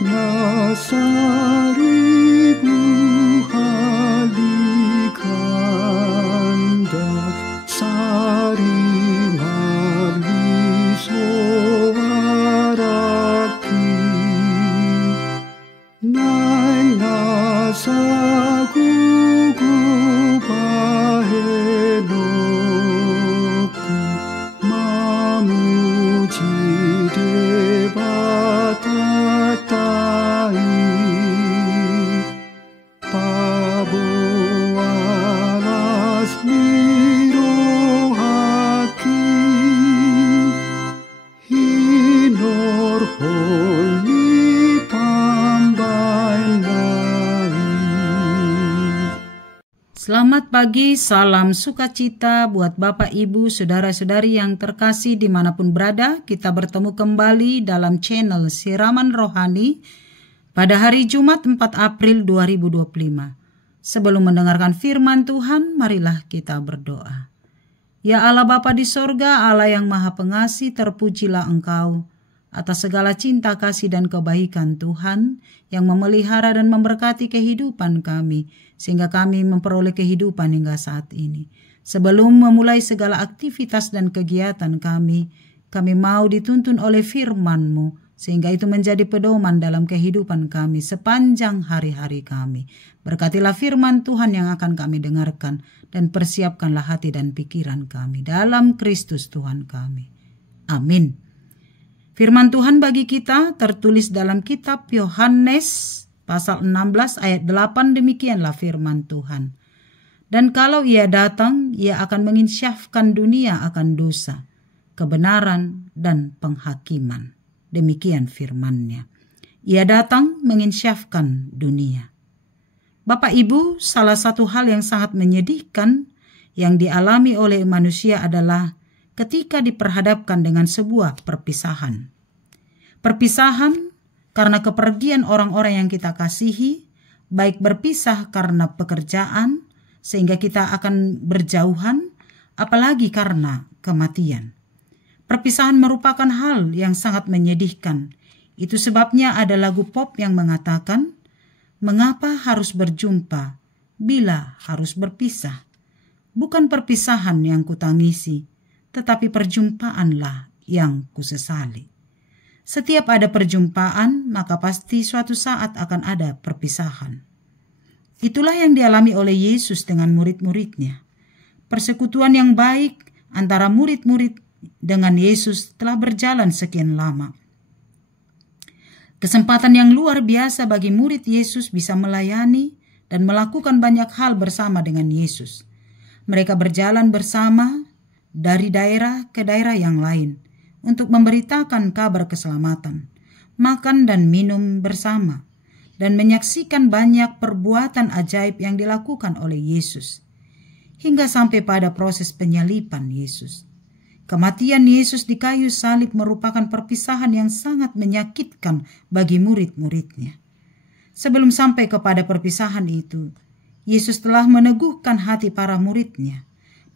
na seribu kali ganda, sari malis suaraki, nai nasa gugu bahenoku, mamuji debatatai, paboalas nirohaki, hinorholi pambainai. Selamat pagi, salam sukacita buat Bapak, Ibu, Saudara-saudari yang terkasih dimanapun berada. Kita bertemu kembali dalam channel Siraman Rohani pada hari Jumat 4 April 2025. Sebelum mendengarkan firman Tuhan, marilah kita berdoa. Ya Allah Bapa di sorga, Allah yang maha pengasih, terpujilah Engkau atas segala cinta, kasih, dan kebaikan Tuhan yang memelihara dan memberkati kehidupan kami, sehingga kami memperoleh kehidupan hingga saat ini. Sebelum memulai segala aktivitas dan kegiatan kami mau dituntun oleh firman-Mu, sehingga itu menjadi pedoman dalam kehidupan kami sepanjang hari-hari kami. Berkatilah firman Tuhan yang akan kami dengarkan, dan persiapkanlah hati dan pikiran kami dalam Kristus Tuhan kami. Amin. Firman Tuhan bagi kita tertulis dalam kitab Yohanes pasal 16 ayat 8, demikianlah firman Tuhan. Dan kalau ia datang, ia akan menginsyafkan dunia akan dosa, kebenaran, dan penghakiman. Demikian firman-Nya. Ia datang menginsyafkan dunia. Bapak Ibu, salah satu hal yang sangat menyedihkan yang dialami oleh manusia adalah ketika diperhadapkan dengan sebuah perpisahan. Perpisahan karena kepergian orang-orang yang kita kasihi, baik berpisah karena pekerjaan sehingga kita akan berjauhan, apalagi karena kematian. Perpisahan merupakan hal yang sangat menyedihkan. Itu sebabnya ada lagu pop yang mengatakan, mengapa harus berjumpa bila harus berpisah? Bukan perpisahan yang kutangisi, tetapi perjumpaanlah yang kusesali. Setiap ada perjumpaan, maka pasti suatu saat akan ada perpisahan. Itulah yang dialami oleh Yesus dengan murid-muridnya. Persekutuan yang baik antara murid-murid dengan Yesus telah berjalan sekian lama. Kesempatan yang luar biasa bagi murid Yesus bisa melayani dan melakukan banyak hal bersama dengan Yesus. Mereka berjalan bersama dari daerah ke daerah yang lain untuk memberitakan kabar keselamatan, makan dan minum bersama, dan menyaksikan banyak perbuatan ajaib yang dilakukan oleh Yesus, hingga sampai pada proses penyaliban Yesus. Kematian Yesus di kayu salib merupakan perpisahan yang sangat menyakitkan bagi murid-muridnya. Sebelum sampai kepada perpisahan itu, Yesus telah meneguhkan hati para muridnya,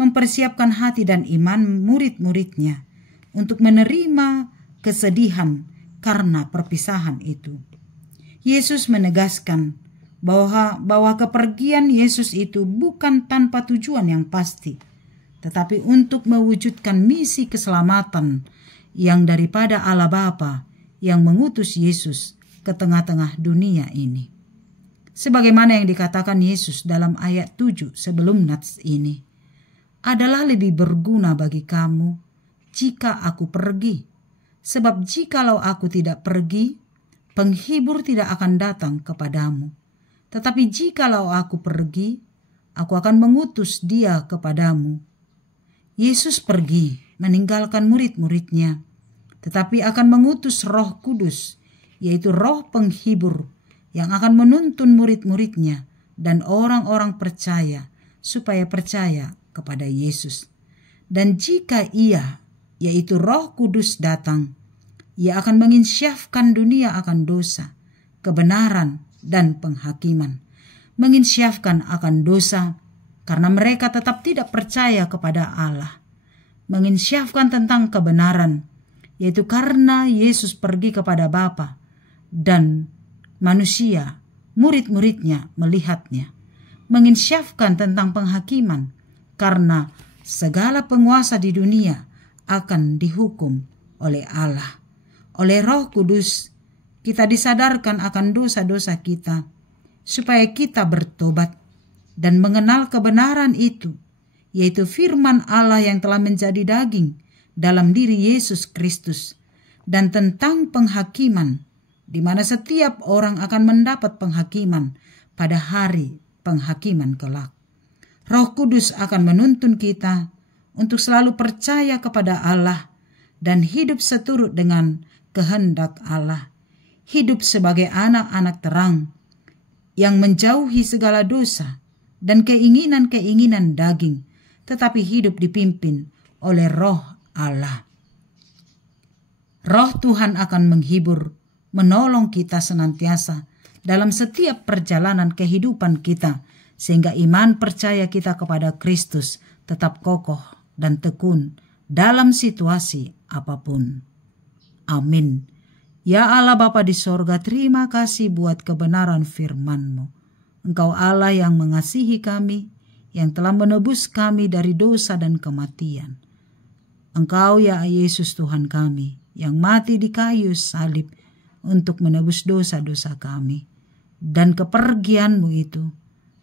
mempersiapkan hati dan iman murid-muridnya untuk menerima kesedihan karena perpisahan itu. Yesus menegaskan bahwa kepergian Yesus itu bukan tanpa tujuan yang pasti, tetapi untuk mewujudkan misi keselamatan yang daripada Allah Bapa yang mengutus Yesus ke tengah-tengah dunia ini. Sebagaimana yang dikatakan Yesus dalam ayat 7 sebelum nats ini, adalah lebih berguna bagi kamu jika aku pergi. Sebab jikalau aku tidak pergi, penghibur tidak akan datang kepadamu. Tetapi jikalau aku pergi, aku akan mengutus dia kepadamu. Yesus pergi meninggalkan murid-muridnya, tetapi akan mengutus Roh Kudus, yaitu Roh penghibur yang akan menuntun murid-muridnya dan orang-orang percaya supaya percaya kepada Yesus. Dan jika ia, yaitu Roh Kudus datang, ia akan menginsyafkan dunia akan dosa, kebenaran, dan penghakiman. Menginsyafkan akan dosa karena mereka tetap tidak percaya kepada Allah. Menginsyafkan tentang kebenaran, yaitu karena Yesus pergi kepada Bapa dan manusia, murid-muridnya melihatnya. Menginsyafkan tentang penghakiman, karena segala penguasa di dunia akan dihukum oleh Allah. Oleh Roh Kudus, kita disadarkan akan dosa-dosa kita, supaya kita bertobat dan mengenal kebenaran itu, yaitu firman Allah yang telah menjadi daging dalam diri Yesus Kristus, dan tentang penghakiman, di mana setiap orang akan mendapat penghakiman pada hari penghakiman kelak. Roh Kudus akan menuntun kita untuk selalu percaya kepada Allah dan hidup seturut dengan kehendak Allah. Hidup sebagai anak-anak terang yang menjauhi segala dosa dan keinginan-keinginan daging, tetapi hidup dipimpin oleh Roh Allah. Roh Tuhan akan menghibur, menolong kita senantiasa dalam setiap perjalanan kehidupan kita, sehingga iman percaya kita kepada Kristus tetap kokoh dan tekun dalam situasi apapun. Amin. Ya Allah Bapa di sorga, terima kasih buat kebenaran firman-Mu. Engkau Allah yang mengasihi kami, yang telah menebus kami dari dosa dan kematian. Engkau ya Yesus Tuhan kami, yang mati di kayu salib untuk menebus dosa-dosa kami. Dan kepergian-Mu itu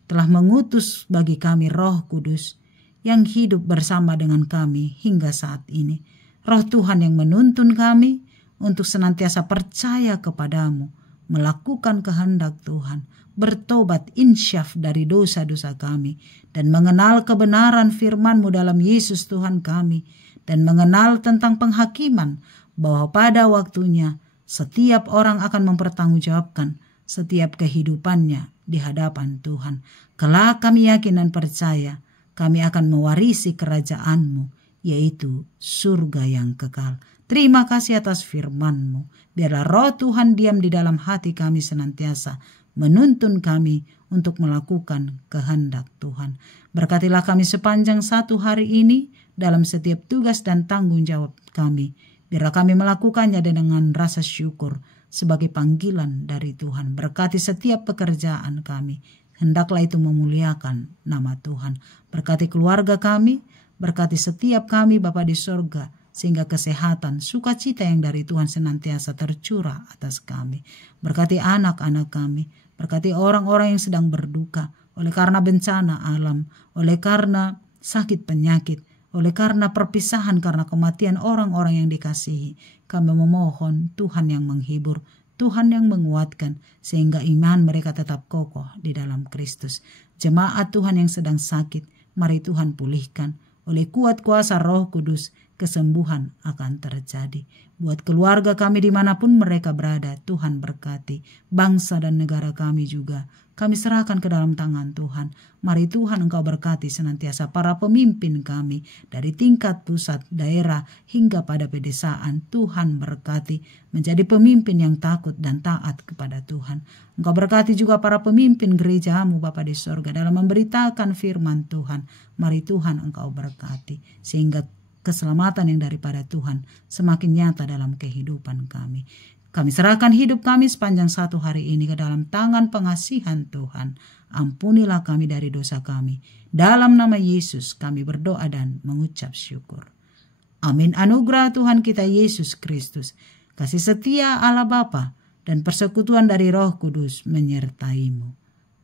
telah mengutus bagi kami Roh Kudus yang hidup bersama dengan kami hingga saat ini. Roh Tuhan yang menuntun kami untuk senantiasa percaya kepadamu, melakukan kehendak Tuhan, bertobat insyaf dari dosa-dosa kami, dan mengenal kebenaran firman-Mu dalam Yesus Tuhan kami, dan mengenal tentang penghakiman, bahwa pada waktunya setiap orang akan mempertanggungjawabkan setiap kehidupannya di hadapan Tuhan. Kelak kami yakin dan percaya kami akan mewarisi kerajaan-Mu, yaitu surga yang kekal. Terima kasih atas firman-Mu. Biarlah Roh Tuhan diam di dalam hati kami senantiasa, menuntun kami untuk melakukan kehendak Tuhan. Berkatilah kami sepanjang satu hari ini dalam setiap tugas dan tanggung jawab kami. Biarlah kami melakukannya dengan rasa syukur sebagai panggilan dari Tuhan. Berkati setiap pekerjaan kami. Hendaklah itu memuliakan nama Tuhan. Berkati keluarga kami, berkati setiap kami Bapa di sorga, sehingga kesehatan, sukacita yang dari Tuhan senantiasa tercurah atas kami. Berkati anak-anak kami, berkati orang-orang yang sedang berduka oleh karena bencana alam, oleh karena sakit penyakit, oleh karena perpisahan, karena kematian orang-orang yang dikasihi. Kami memohon Tuhan yang menghibur, Tuhan yang menguatkan, sehingga iman mereka tetap kokoh di dalam Kristus. Jemaat Tuhan yang sedang sakit, mari Tuhan pulihkan. Oleh kuat kuasa Roh Kudus, kesembuhan akan terjadi. Buat keluarga kami dimanapun mereka berada, Tuhan berkati. Bangsa dan negara kami juga, kami serahkan ke dalam tangan Tuhan. Mari Tuhan Engkau berkati senantiasa para pemimpin kami, dari tingkat pusat, daerah, hingga pada pedesaan. Tuhan berkati, menjadi pemimpin yang takut dan taat kepada Tuhan. Engkau berkati juga para pemimpin gereja-Mu Bapa di sorga dalam memberitakan firman Tuhan. Mari Tuhan Engkau berkati, sehingga keselamatan yang daripada Tuhan semakin nyata dalam kehidupan kami. Kami serahkan hidup kami sepanjang satu hari ini ke dalam tangan pengasihan Tuhan. Ampunilah kami dari dosa kami. Dalam nama Yesus kami berdoa dan mengucap syukur. Amin. Anugerah Tuhan kita Yesus Kristus, kasih setia Allah Bapa, dan persekutuan dari Roh Kudus menyertai-Mu.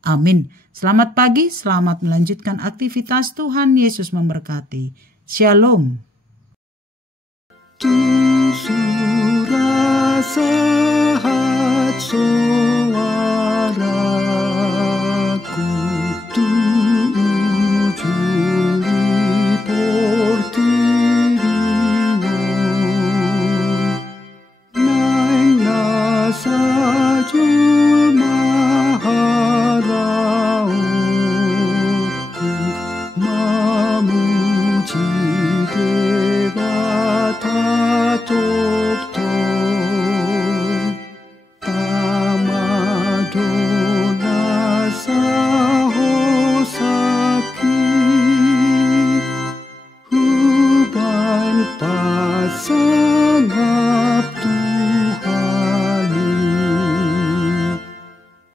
Amin. Selamat pagi, selamat melanjutkan aktivitas. Tuhan Yesus memberkati. Shalom. Tuhan